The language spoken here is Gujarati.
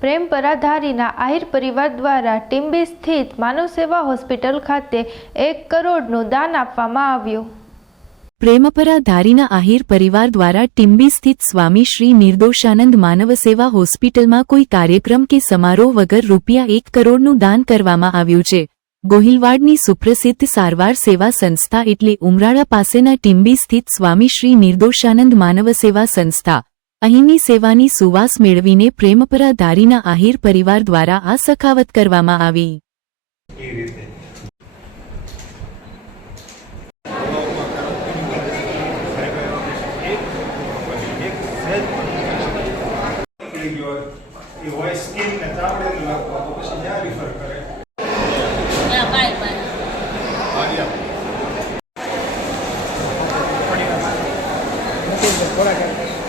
પ્રેમપરા પરાધારીના આહિર પરિવાર દ્વારા ટીમ્બી સ્થિત માનવ સેવા હોસ્પિટલ ખાતે એક કરોડનું દાન આપવામાં આવ્યું. પ્રેમપરા ધારીના આહિર પરિવાર દ્વારા ટીમ્બી સ્થિત સ્વામી શ્રી નિર્દોષાનંદ માનવ સેવા હોસ્પિટલમાં કોઈ કાર્યક્રમ કે સમારોહ વગર રૂપિયા એક કરોડનું દાન કરવામાં આવ્યું છે. ગોહિલવાડની સુપ્રસિદ્ધ સારવાર સેવા સંસ્થા એટલે ઉમરાળા પાસેના ટીમ્બી સ્થિત સ્વામી શ્રી નિર્દોષાનંદ માનવ સેવા સંસ્થા. અહીંની સેવાની સુવાસ મેળવીને પ્રેમપરા ધારીના આહિર પરિવાર દ્વારા આ સખાવત કરવામાં આવી. થોડા